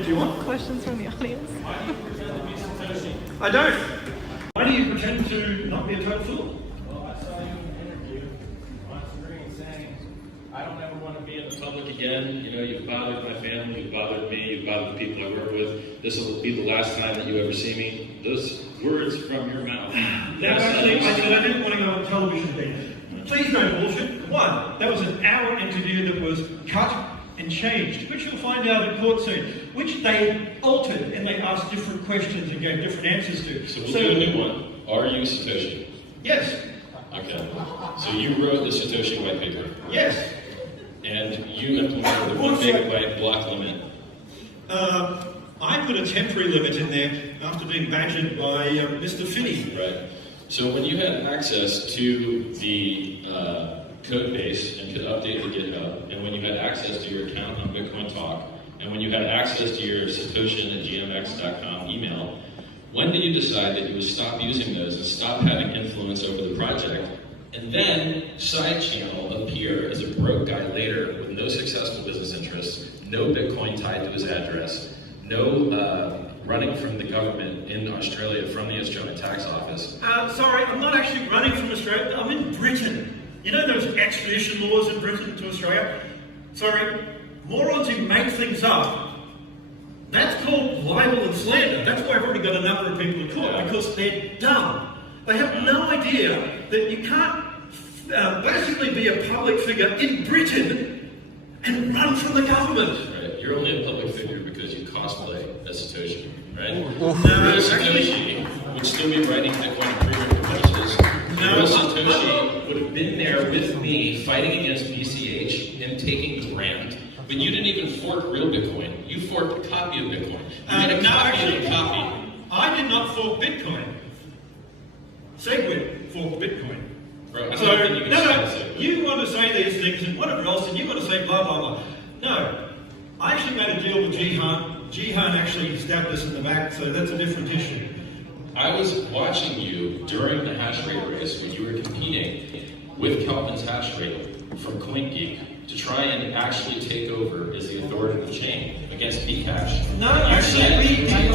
if you want. Questions from the audience? I don't. Why do you pretend to not be a total fool? Well, I saw you in an interview on screen saying, I don't ever want to be in the public again. You know, you've bothered my family, you've bothered me, you've bothered the people I work with. This will be the last time that you ever see me. Those words from your mouth. Now, actually, I said I didn't want to go on television then. Please no bullshit. One, that was an hour interview that was cut and changed, which you'll find out at court soon, which they altered and they asked different questions and gave different answers to. So we'll do a new one. Are you Satoshi? Yes. Okay. So you wrote the Satoshi white paper. Yes. And you implemented the 1 megabyte block limit. I put a temporary limit in there after being badgered by Mr. Finney. Right. So when you had access to the code base and could update the GitHub, and when you had access to your account on Bitcoin Talk, and when you had access to your Satoshin@gmx.com email, when did you decide that you would stop using those and stop having influence over the project, and then Sidechannel appear as a broke guy later with no successful business interests, no Bitcoin tied to his address, no running from the government in Australia from the Australian tax office? Sorry, I'm not actually running from Australia. I'm in Britain. You know those extradition laws in Britain to Australia? Sorry, morons who make things up. That's called libel and slander. That's why I've already got a number of people in court, because they're dumb. They have no idea that you can't basically be a public figure in Britain and run from the government. Right. You're only a public figure because you cosplay as Satoshi, right? No, Real Satoshi would still be writing Bitcoin improvement proposals. Real Satoshi would have been there with me fighting against BCH and taking the brand. But you didn't even fork real Bitcoin. You forked a copy of Bitcoin. You made a copy of a copy. I did not fork Bitcoin. Segwit forked Bitcoin. Bro, I So, don't think you can say that. you want to say these things and whatever else, and you want to say blah, blah, blah. No, I actually made a deal with Jihan. Jihan actually stabbed us in the back, so that's a different issue. I was watching you during the hash rate race when you were competing with Kelvin's hash rate from CoinGeek to try and actually take over as the authoritative chain against Bcash. No, you actually, said,